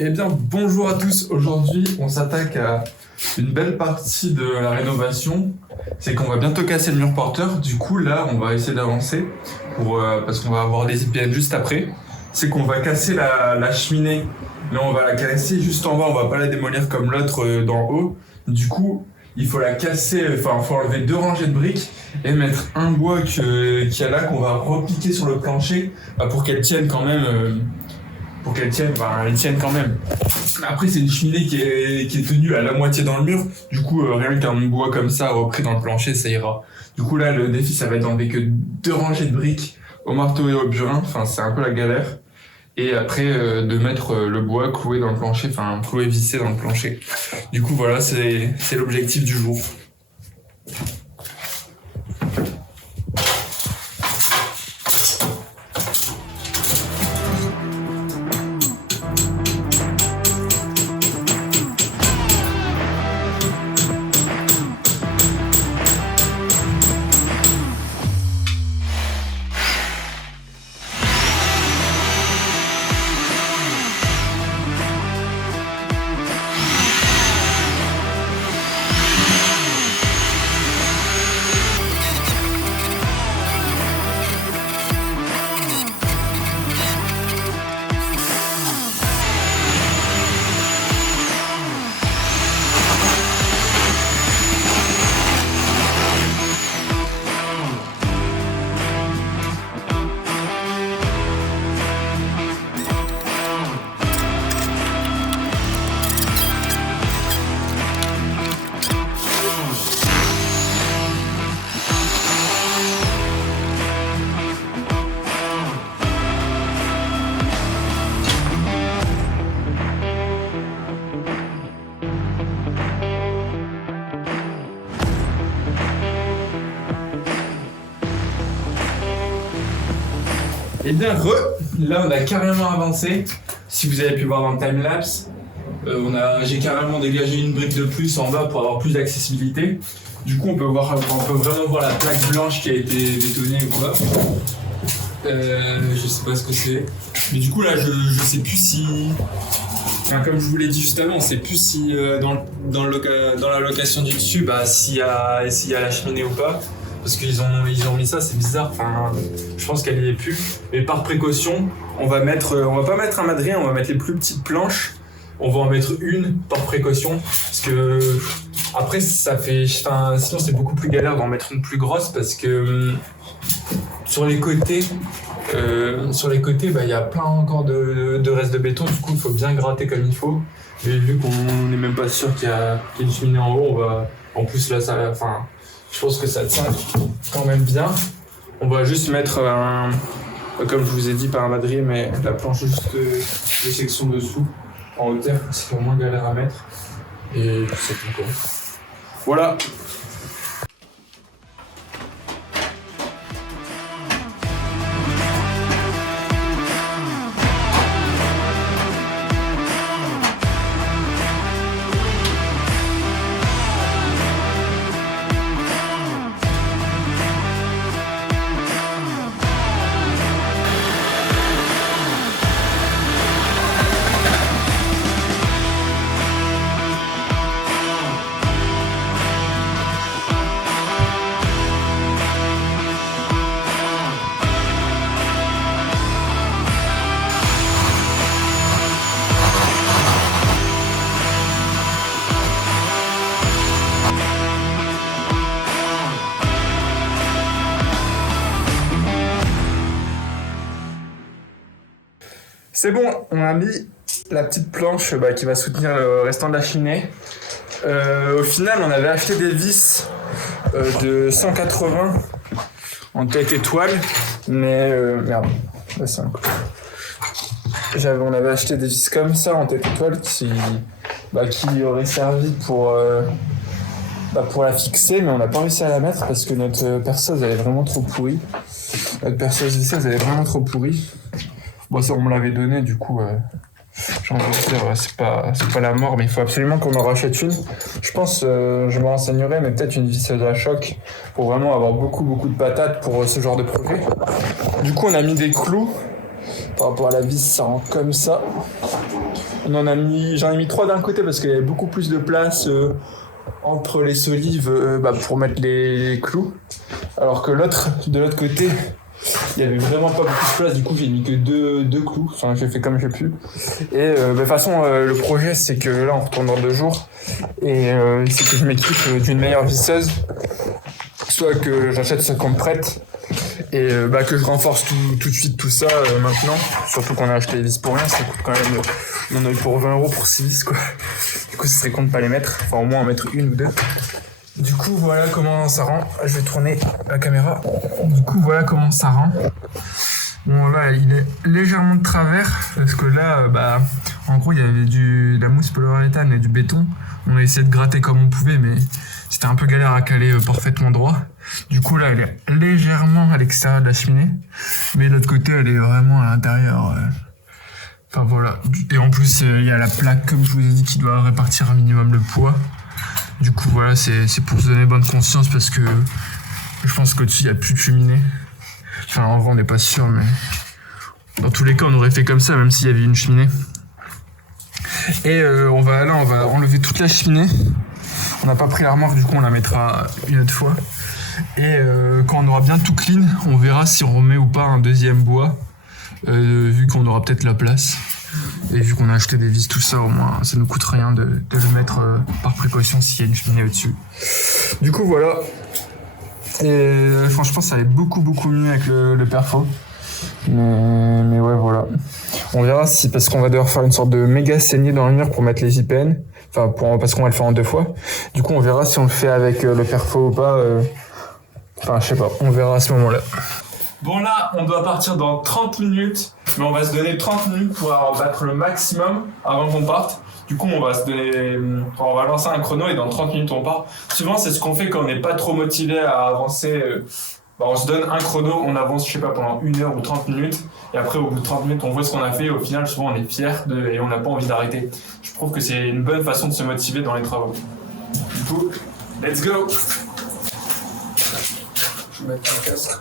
Eh bien, bonjour à tous. Aujourd'hui, on s'attaque à une belle partie de la rénovation. C'est qu'on va bientôt casser le mur porteur. Du coup, là, on va essayer d'avancer parce qu'on va avoir des IPN juste après. C'est qu'on va casser la cheminée. Là, on va la casser juste en bas. On va pas la démolir comme l'autre d'en haut. Du coup, il faut la casser. Enfin, il faut enlever 2 rangées de briques et mettre un bois qu'il y a là qu'on va repiquer sur le plancher pour qu'elle tienne quand même. Elle tienne quand même. Après, c'est une cheminée qui est tenue à la moitié dans le mur. Du coup, rien qu'un bois comme ça repris dans le plancher, ça ira. Du coup, là, le défi, ça va être d'enlever que 2 rangées de briques au marteau et au burin. Enfin, c'est un peu la galère. Et après, de mettre le bois cloué dans le plancher, enfin, cloué vissé dans le plancher. Du coup, voilà, c'est l'objectif du jour. Et bien, là on a carrément avancé. Si vous avez pu voir dans le timelapse, j'ai carrément dégagé une brique de plus en bas pour avoir plus d'accessibilité. Du coup, on peut vraiment voir la plaque blanche qui a été bétonnée ou quoi. Je sais pas ce que c'est. Mais du coup, là, je sais plus si. Enfin, comme je vous l'ai dit juste avant, on sait plus si dans la location du dessus, s'il y a la cheminée ou pas. Parce qu'ils ont mis ça, c'est bizarre. Enfin, je pense qu'elle y est plus. Mais par précaution, on va pas mettre un madrier, on va mettre les plus petites planches. On va en mettre une par précaution, parce que après sinon c'est beaucoup plus galère d'en mettre une plus grosse parce que sur les côtés, il y a plein encore de restes de béton. Du coup, il faut bien gratter comme il faut. Et vu qu'on n'est même pas sûr qu'il y a une cheminée en haut, en plus là je pense que ça tient quand même bien. On va juste mettre comme je vous ai dit, pas un madrier, mais la planche juste de section dessous, en hauteur, c'est au moins galère à mettre. Et c'est tout quoi. Voilà. C'est bon, on a mis la petite planche qui va soutenir le restant de la cheminée. Au final, on avait acheté des vis de 180 en tête étoile, mais merde, là, c'est un coup. On avait acheté des vis comme ça en tête étoile qui aurait servi pour la fixer, mais on n'a pas réussi à la mettre parce que notre perceuse elle est vraiment trop pourrie. Notre perceuse visseuse elle est vraiment trop pourrie. Bon, ça on me l'avait donné, du coup j'ai envie de dire c'est pas la mort, mais il faut absolument qu'on en rachète une. Je pense je me renseignerai, mais peut-être une visseuse à choc pour vraiment avoir beaucoup de patates pour ce genre de projet. Du coup on a mis des clous par rapport à la vis, ça rend comme ça. J'en ai mis 3 d'un côté parce qu'il y avait beaucoup plus de place entre les solives pour mettre les clous. Alors que de l'autre côté, il y avait vraiment pas beaucoup de place. Du coup, j'ai mis que deux clous. Enfin, j'ai fait comme j'ai pu. Et de toute façon, le projet, c'est que là, on retourne dans 2 jours. Et c'est que je m'équipe d'une meilleure visseuse. Soit que j'achète 50 prêtes. Et que je renforce tout de suite tout ça maintenant. Surtout qu'on a acheté les vis pour rien. Ça coûte quand même... on en a eu pour 20 € pour 6 vis, quoi. Du coup, ce serait con de pas les mettre. Enfin, au moins en mettre 1 ou 2. Du coup, voilà comment ça rend. Je vais tourner la caméra. Du coup, voilà comment ça rend. Bon, là, il est légèrement de travers. Parce que là, en gros, il y avait de la mousse polyuréthane et du béton. On a essayé de gratter comme on pouvait, mais c'était un peu galère à caler parfaitement droit. Du coup, là, elle est légèrement à l'extérieur de la cheminée. Mais de l'autre côté, elle est vraiment à l'intérieur. Enfin, voilà. Et en plus, il y a la plaque, comme je vous ai dit, qui doit répartir un minimum le poids. Du coup, voilà, c'est pour se donner bonne conscience parce que je pense qu'au-dessus, il n'y a plus de cheminée. Enfin, en vrai, on n'est pas sûr, mais dans tous les cas, on aurait fait comme ça, même s'il y avait une cheminée. Et on va enlever toute la cheminée. On n'a pas pris la remorque, du coup, on la mettra une autre fois. Et quand on aura bien tout clean, on verra si on remet ou pas un deuxième bois, vu qu'on aura peut-être la place. Et vu qu'on a acheté des vis, tout ça, au moins, ça nous coûte rien de le mettre par précaution s'il y a une cheminée au-dessus. Du coup, voilà. Et franchement, ça allait beaucoup mieux avec le perfo. Mais ouais, voilà. On verra si, parce qu'on va devoir faire une sorte de méga saignée dans le mur pour mettre les IPN. Enfin, parce qu'on va le faire en 2 fois. Du coup, on verra si on le fait avec le perfo ou pas. Enfin, je sais pas. On verra à ce moment-là. Bon, là, on doit partir dans 30 minutes, mais on va se donner 30 minutes pour battre le maximum avant qu'on parte. Du coup, on va lancer un chrono et dans 30 minutes, on part. Souvent, c'est ce qu'on fait quand on n'est pas trop motivé à avancer. On se donne un chrono, on avance, je sais pas, pendant 1 heure ou 30 minutes. Et après, au bout de 30 minutes, on voit ce qu'on a fait. Et au final, souvent, on est fiers et on n'a pas envie d'arrêter. Je trouve que c'est une bonne façon de se motiver dans les travaux. Du coup, let's go! Je vais mettre mon casque.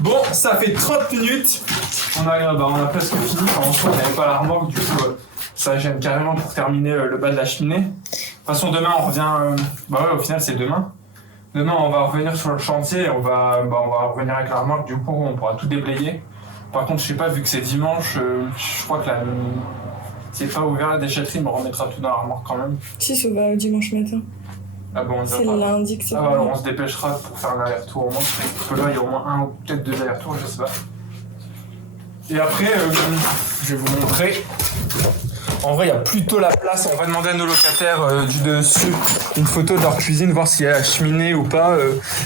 Bon, ça fait 30 minutes. On a presque fini. En soi, on n'avait pas la remorque, du coup, ça gêne carrément pour terminer le bas de la cheminée. De toute façon, demain, on revient. Au final, c'est demain. Demain, on va revenir sur le chantier et on va revenir avec la remorque. Du coup, on pourra tout déblayer. Par contre, je sais pas, vu que c'est dimanche, je crois que c'est pas ouvert la déchetterie, mais on remettra tout dans la remorque quand même. Si, c'est ouvert le dimanche matin. Ah bon, c'est lundi que c'est pas. Alors on se dépêchera pour faire un aller-retour au moins. Parce que là, il y a au moins 1 ou peut-être 2 allers-retours, je sais pas. Et après, je vais vous montrer. En vrai, il y a plutôt la place. On va demander à nos locataires du dessus une photo de leur cuisine, voir s'il y a la cheminée ou pas.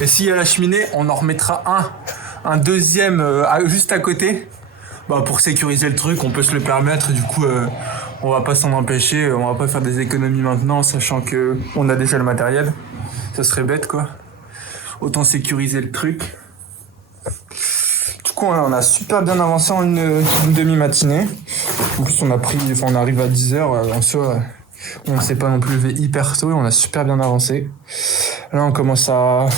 Et s'il y a la cheminée, on en remettra un deuxième juste à côté. Pour sécuriser le truc, on peut se le permettre. Du coup, on va pas s'en empêcher. On va pas faire des économies maintenant, sachant que on a déjà le matériel. Ça serait bête, quoi. Autant sécuriser le truc. Du coup, on a super bien avancé en une demi-matinée. En plus, on arrive à 10h. En soi, on ne s'est pas non plus levé hyper tôt et on a super bien avancé. Là, on commence à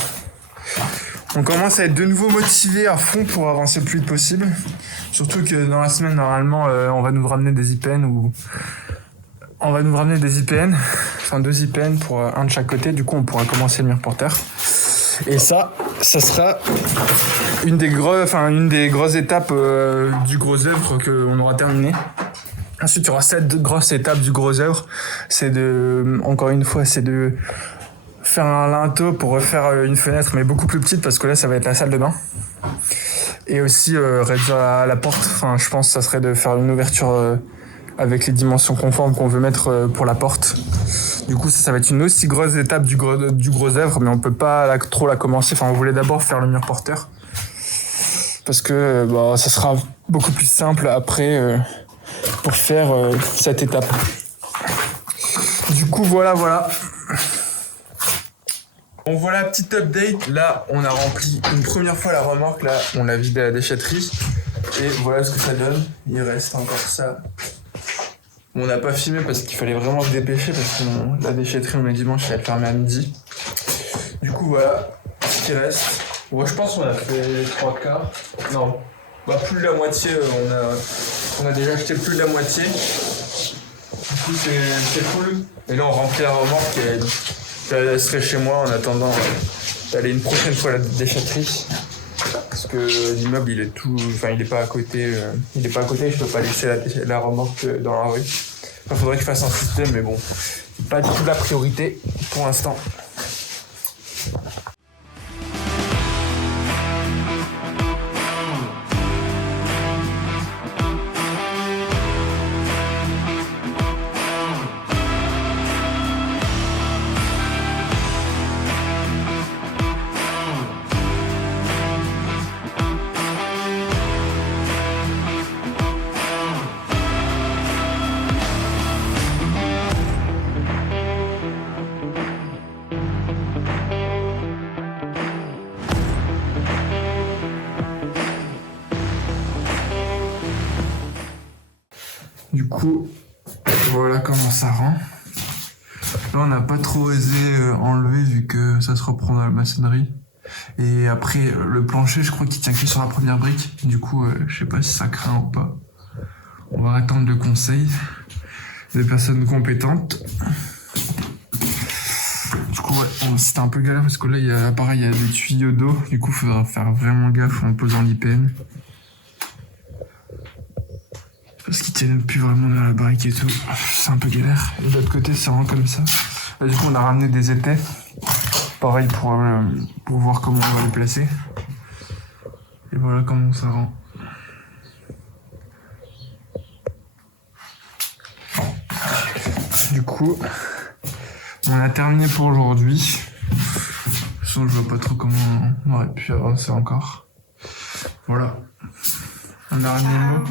être de nouveau motivé à fond pour avancer le plus vite possible. Surtout que dans la semaine, normalement, on va nous ramener des IPN enfin 2 IPN pour un de chaque côté. Du coup, on pourra commencer le mur pour terre. Et ça sera une des grosses étapes du gros œuvre qu'on aura terminé. Ensuite, il y aura 7 grosses étapes du gros œuvre. C'est de faire un linteau pour refaire une fenêtre, mais beaucoup plus petite, parce que là, ça va être la salle de bain. Et aussi réduire la porte. Enfin, je pense que ça serait de faire une ouverture avec les dimensions conformes qu'on veut mettre pour la porte. Du coup, ça va être une aussi grosse étape du gros œuvre, mais on peut pas trop la commencer. Enfin, on voulait d'abord faire le mur porteur. Parce que ça sera beaucoup plus simple après pour faire cette étape. Du coup, voilà. Bon, voilà, petite update. Là, on a rempli une première fois la remorque. Là, on l'a vidé à la déchetterie. Et voilà ce que ça donne. Il reste encore ça. On n'a pas filmé parce qu'il fallait vraiment se dépêcher parce que la déchetterie, on est dimanche, elle est fermée à midi. Du coup, voilà ce qui reste. Bon, je pense qu'on a fait les 3/4. Non, plus de la moitié. On a déjà acheté plus de la moitié. Du coup, c'est cool. Et là, on remplit la remorque et je la laisserai chez moi en attendant d'aller une prochaine fois à la déchetterie. Parce que l'immeuble, il est pas à côté. Je peux pas laisser la remorque dans la rue. Il faudrait que je fasse un système, mais bon, c'est pas du tout la priorité pour l'instant. Du coup, voilà comment ça rend. Là, on n'a pas trop osé enlever vu que ça se reprend dans la maçonnerie. Et après, le plancher, je crois qu'il tient que sur la première brique. Du coup, je sais pas si ça craint ou pas. On va attendre le conseil des personnes compétentes. Du coup, c'était un peu galère parce que là, il y a des tuyaux d'eau. Du coup, il faudra faire vraiment gaffe en posant l'IPN. Parce qu'ils tiennent plus vraiment dans la brique et tout. C'est un peu galère. Et de l'autre côté, c'est vraiment comme ça. Là, du coup, on a ramené des étais. Pareil pour voir comment on va les placer. Et voilà comment ça rend. Du coup, on a terminé pour aujourd'hui. De toute façon, je vois pas trop comment on aurait pu avancer encore. Voilà. Un dernier mot.